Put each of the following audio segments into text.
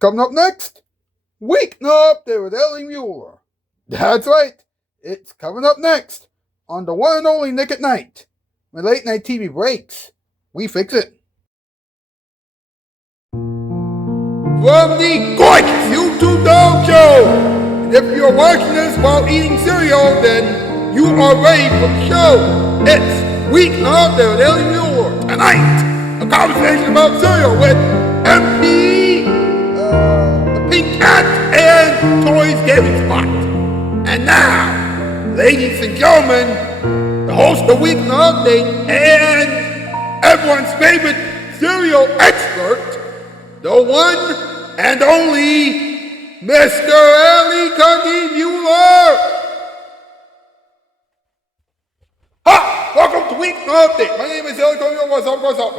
Coming up next, Weeknight with Ellie Muller. That's right, it's coming up next on the one and only Nick at Night. When late night TV breaks, we fix it. From the gorgeous YouTube Dog Show! If you're watching this while eating cereal, then you are ready for the show. It's Weeknight with Ellie Muller. Tonight, a conversation about cereal with MP, the Pink Cat, and Toys Gaming Spot. And now, ladies and gentlemen, the host of Weeknight Update and everyone's favorite cereal expert, the one and only Mr. Ellie Cundy Muller. Hi, welcome to Weeknight Update. My name is Ellie Cundy Muller. What's up?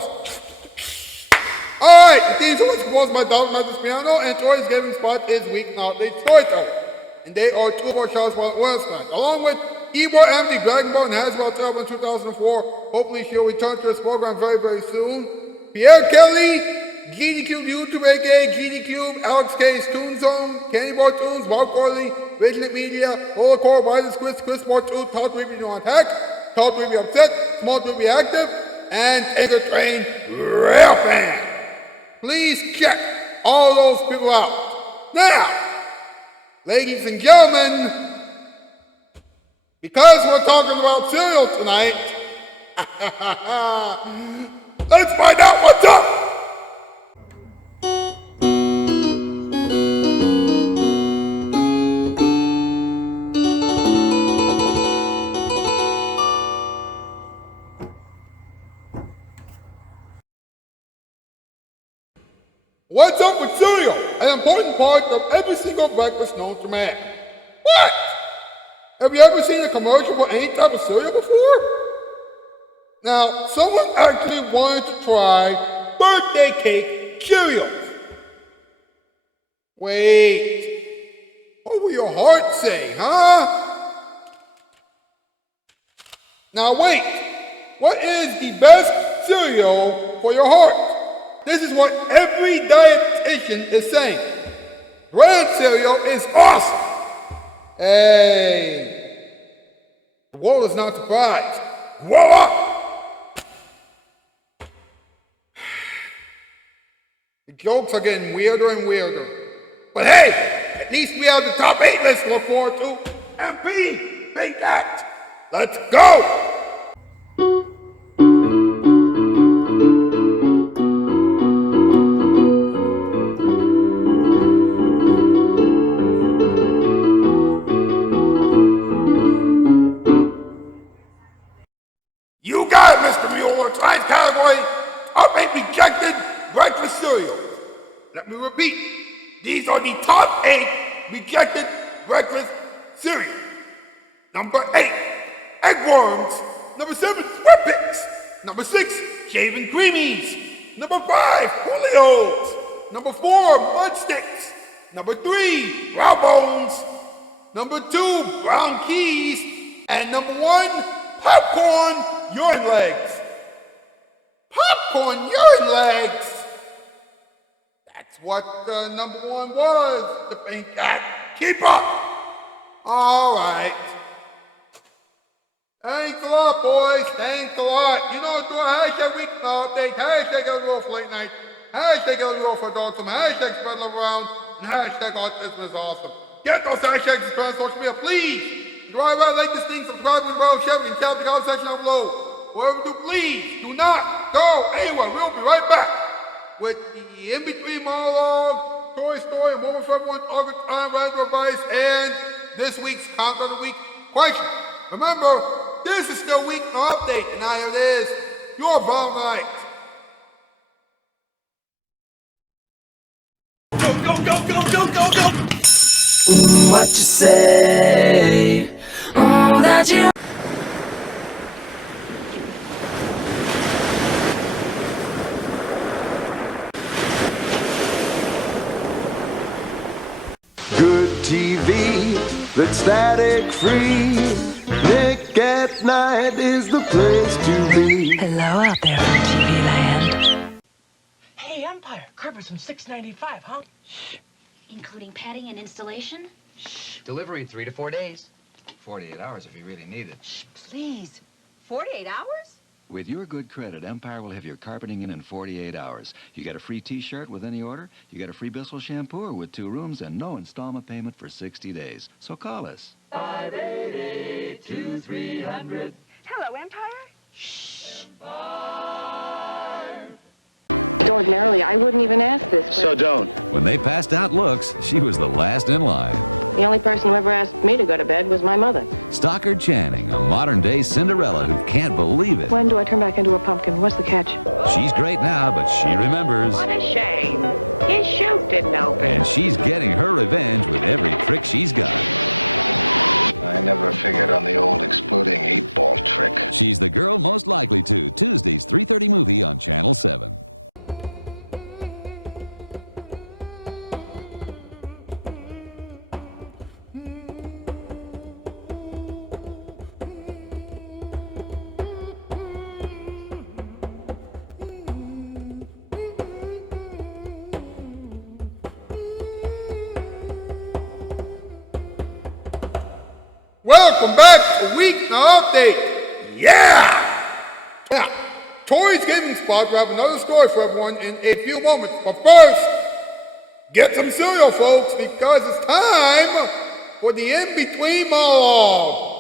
Alright, the theme song is composed by Donald Mathis Piano, and Toys Gaming Spot is Weeknight Update Storyteller. And they are two of our shows while it was tonight, along with Ebor MD, Dragon Ball, and Hasbro Travel in 2004. Hopefully she'll return to this program very, very soon. Pierre Kelly, GD Cube YouTube, aka GD Cube, Alex K's Toon Zone, Candy Bar Tunes, Bob Corley, Vigilant Media, Lola Core, Riders Chris Sport 2, Todd Reeby on Tech, Todd Reeby Upset, Small Reeby Active, and Taser Train Rail Fan. Please check all those people out. Now, ladies and gentlemen, because we're talking about cereal tonight, let's find out what's up. What's up with cereal? An important part of every single breakfast known to man. What? Have you ever seen a commercial for any type of cereal before? Now, someone actually wanted to try birthday cake Cheerios. Wait, what will your heart say, huh? Now wait, what is the best cereal for your heart? This is what every dietitian is saying. Bran cereal is awesome. Hey, the world is not surprised. Grow up. The jokes are getting weirder and weirder. But hey, at least we have the top 8 list to look forward to. MP, Big Act. Let's go. Let me repeat, these are the top 8 rejected breakfast cereals. Number 8, eggworms. Number 7, Whippets. Number 6, Shaven Creamies. Number 5, Julios. Number 4, Mud Sticks. Number 3, Brown Bones. Number 2, Brown Keys. And number 1, Popcorn Urine Legs. Popcorn Urine Legs. That's what number 1 was, the Pink Cat. Keep up! Alright. Thanks a lot, boys. Thanks a lot. You know, do a hashtag Weeknight Update, hashtag Ellie for Late Night, hashtag Ellie for Dog, hashtag Spread Love Around, and hashtag Autism is Awesome. Get those hashtags and spread on social media, please. Drive by, like this thing, subscribe to the road, share it, and tell the comment section down below. Whatever you do, please do not go anywhere. We'll be right back with the in-between monologue, Toy Story, a moment for everyone, August time, random advice, and this week's Countdown of the Week question. Remember, this is still Weeknight Update, and now here it is, your bottom night. Go, go, go, go, go, go, go! What you say? That you. Good TV that's static free. Nick at Night is the place to be. Hello out there from TV land. Hey, Empire, carpets from $6.95, huh? Including padding and installation? Delivery 3 to 4 days. 48 hours if you really need it. Shh, please. 48 hours? With your good credit, Empire will have your carpeting in 48 hours. You get a free T-shirt with any order, you get a free Bissell shampoo with 2 rooms, and no installment payment for 60 days. So call us. 588-2300. Hello, Empire? Ordinarily, I wouldn't even ask this, but So don't. When they passed out looks, she was the last in line. the only person who ever asked me to go to bed was my mother. Stockard Channing, a modern-day Cinderella who can't believe it. When do I turn back into a pumpkin? What's the catch? She's great now, but she remembers. What a shame. His chute didn't open. And she's getting her revenge with every trick she's got. I never figured on the old exploding 8-ball trick. She's the girl most likely to. Tuesdays, 3:30 movie on Channel 7. Welcome back to Weeknight Update. Yeah! Now, Tori's Giving Spot will have another story for everyone in a few moments. But first, get some cereal, folks, because it's time for the in-between monologue.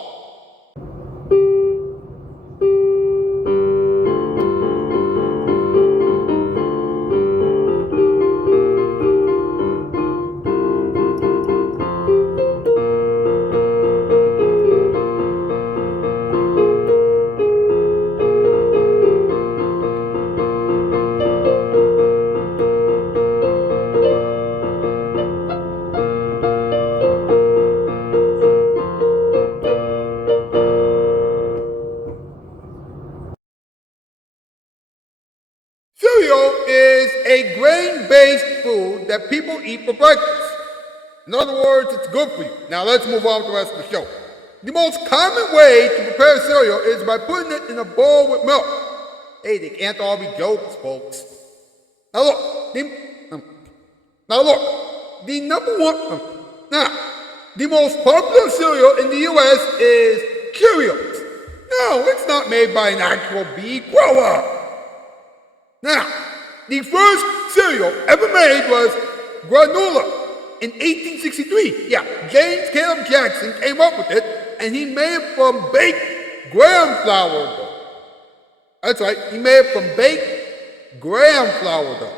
Cereal is a grain-based food that people eat for breakfast. In other words, it's good for you. Now let's move on to the rest of the show. The most common way to prepare cereal is by putting it in a bowl with milk. Hey, they can't all be jokes, folks. Now look, the number one, the most popular cereal in the U.S. is Cheerios. No, it's not made by an actual bee grower. Now, the first cereal ever made was granola in 1863. Yeah, James Caleb Jackson came up with it, and he made it from baked graham flour dough. That's right, he made it from baked graham flour dough.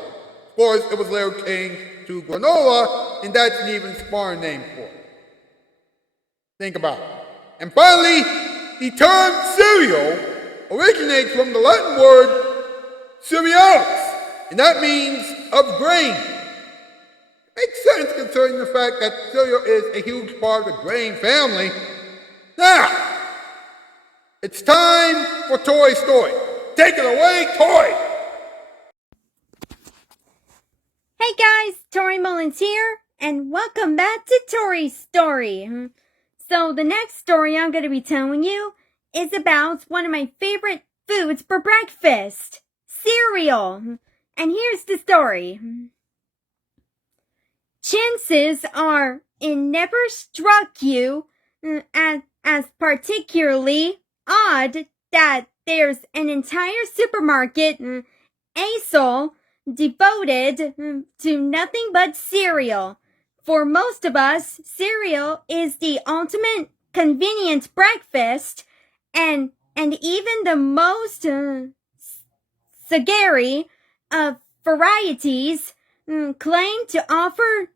Of course, it was later changed to granola, and that's an even smarter name for it. Think about it. And finally, the term cereal originates from the Latin word cerealis, and that means of grain. Makes sense considering the fact that cereal is a huge part of the grain family. Now, it's time for Toy's story. Take it away, Toy! Hey guys, Tori Mullins here, and welcome back to Tori's Story. So the next story I'm going to be telling you is about one of my favorite foods for breakfast. Cereal. And here's the story. Chances are it never struck you as particularly odd that there's an entire supermarket aisle devoted to nothing but cereal. For most of us, cereal is the ultimate convenient breakfast, and even the most sagary of varieties claim to offer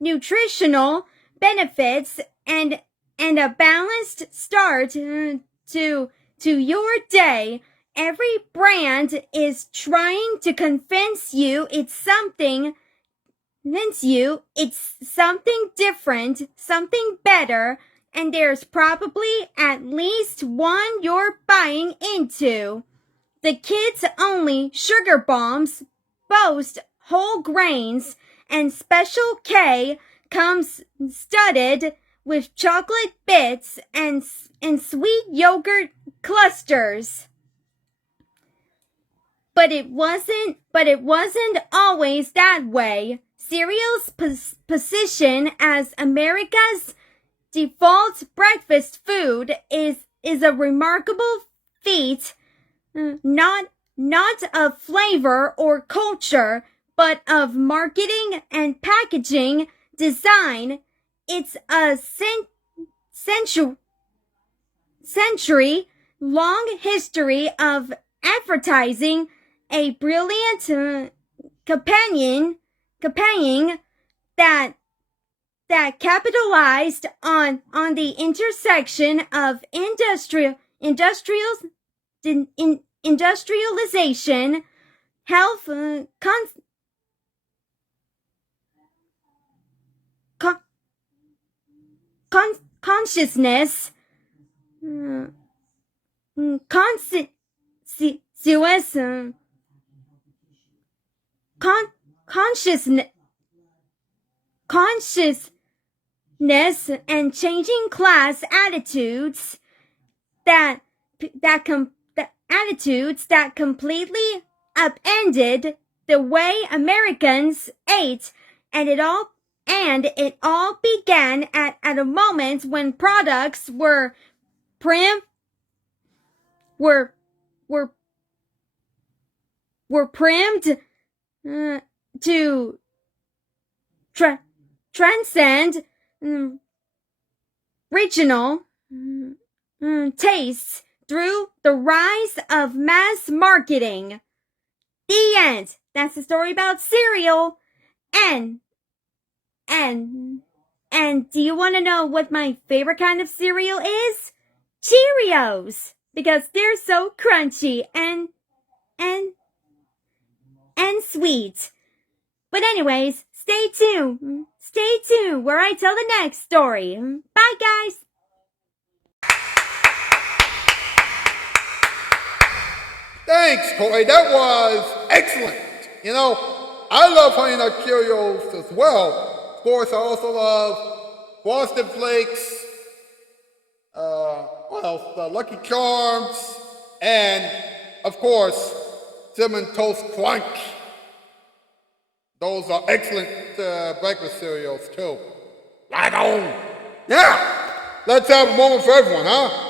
nutritional benefits and a balanced start to your day. Every brand is trying to convince you it's something different, something better, and there's probably at least one you're buying into. The kids only sugar bombs boast whole grains, and Special K comes studded with chocolate bits and sweet yogurt clusters. But it wasn't always that way. Cereal's position as America's default breakfast food is a remarkable feat, not of flavor or culture, but of marketing and packaging design. It's a century-long history of advertising, a brilliant campaign that capitalized on the intersection of industrialization, health, consciousness, consciousness and changing class attitudes that completely upended the way Americans ate, and it all began at a moment when products were primed to transcend regional tastes through the rise of mass marketing. The end. That's the story about cereal. And do you want to know what my favorite kind of cereal is? Cheerios, because they're so crunchy and sweet. But anyways, stay tuned where I tell the next story. Bye, guys. Thanks, Corey. That was excellent. You know, I love Honey Nut Cheerios as well. Of course, I also love Frosted Flakes, what else? Lucky Charms, and, of course, Cinnamon Toast Crunch. Those are excellent breakfast cereals, too. Right on. Yeah. Let's have a moment for everyone, huh?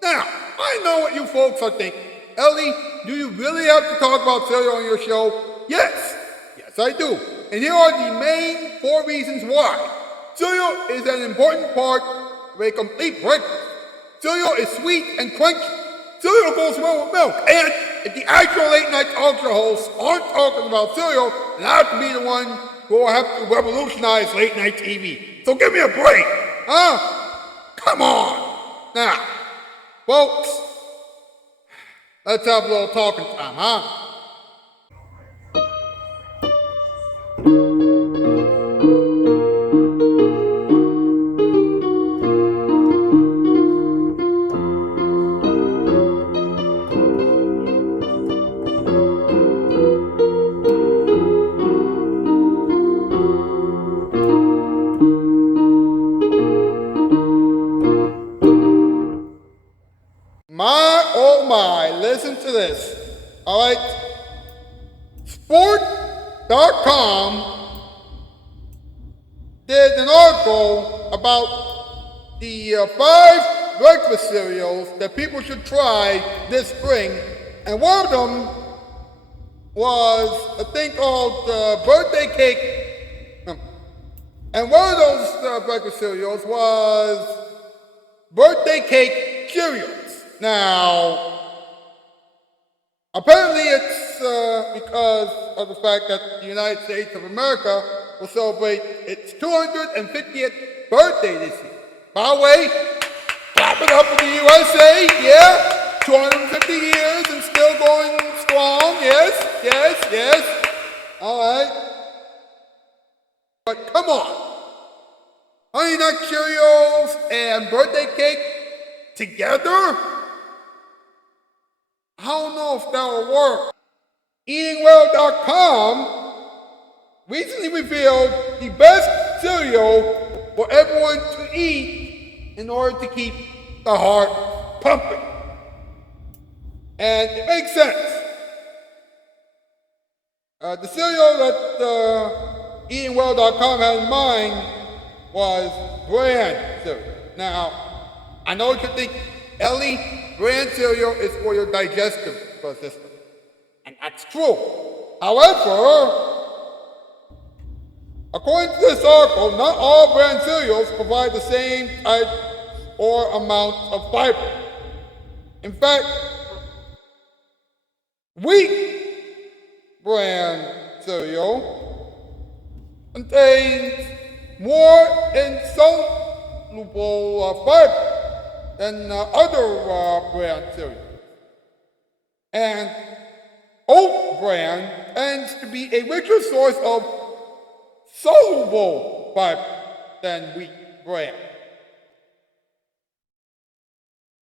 Now, I know what you folks are thinking. Ellie, do you really have to talk about cereal on your show? Yes, I do. And here are the main 4 reasons why. Cereal is an important part of a complete breakfast. Cereal is sweet and crunchy. Cereal goes well with milk. And if the actual late night talk show hosts aren't talking about cereal, then I have to be the one who will have to revolutionize late night TV. So give me a break, huh? Come on. Now, folks, let's have a little talking time, huh? Listen to this. All right. Sport.com did an article about the 5 breakfast cereals that people should try this spring. And one of them was a thing called birthday cake. And one of those breakfast cereals was birthday cake Cheerios. Now, apparently it's because of the fact that the United States of America will celebrate its 250th birthday this year. By the way, clap it up in the USA, yeah. 250 years and still going strong, yes. All right. But come on. Honey Nut Cheerios and birthday cake together? I don't know if that'll work. EatingWell.com recently revealed the best cereal for everyone to eat in order to keep the heart pumping. And it makes sense. The cereal that EatingWell.com had in mind was bran cereal. Now, I know you think, Ellie, bran cereal is for your digestive system. And that's true. However, according to this article, not all bran cereals provide the same type or amount of fiber. In fact, wheat bran cereal contains more insoluble fiber than other bran cereals. And oat bran tends to be a richer source of soluble fiber than wheat bran.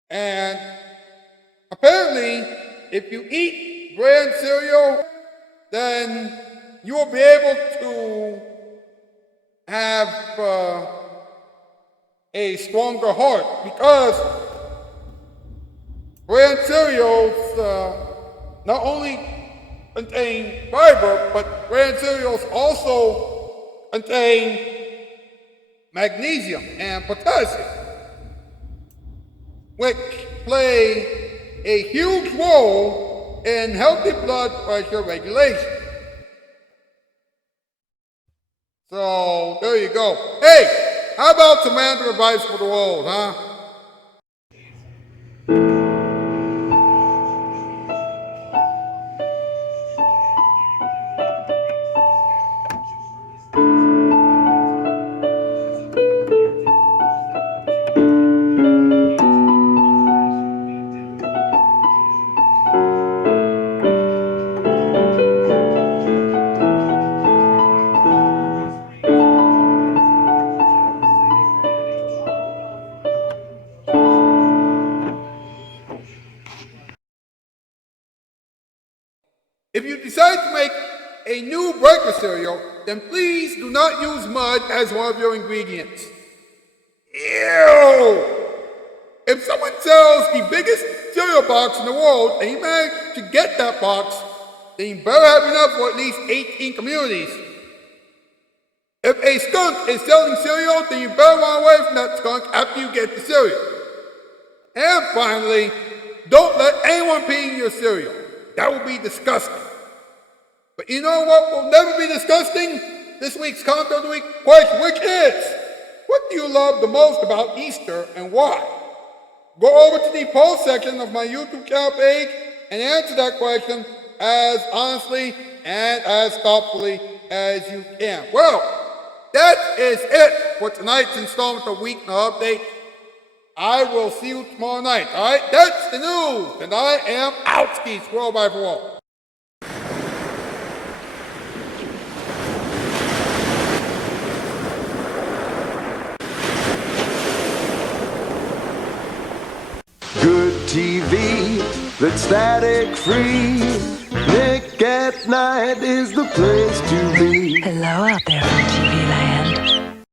And apparently, if you eat bran cereal, then you will be able to have a stronger heart, because bran cereals not only contain fiber, but bran cereals also contain magnesium and potassium, which play a huge role in healthy blood pressure regulation. So, there you go. Hey, how about some random advice for the world, huh? If you decide to make a new breakfast cereal, then please do not use mud as one of your ingredients. Ew! If someone sells the biggest cereal box in the world and you manage to get that box, then you better have enough for at least 18 communities. If a skunk is selling cereal, then you better run away from that skunk after you get the cereal. And finally, don't let anyone pee in your cereal. That would be disgusting. But you know what will never be disgusting? This week's comment of the week question, which is, what do you love the most about Easter and why? Go over to the poll section of my YouTube channel page and answer that question as honestly and as thoughtfully as you can. Well, that is it for tonight's installment of Weeknight Update. I will see you tomorrow night, alright? That's the news, and I am out, skis, worldwide for all. Good TV that's static free. Nick at Night is the place to be. Hello out there, TV.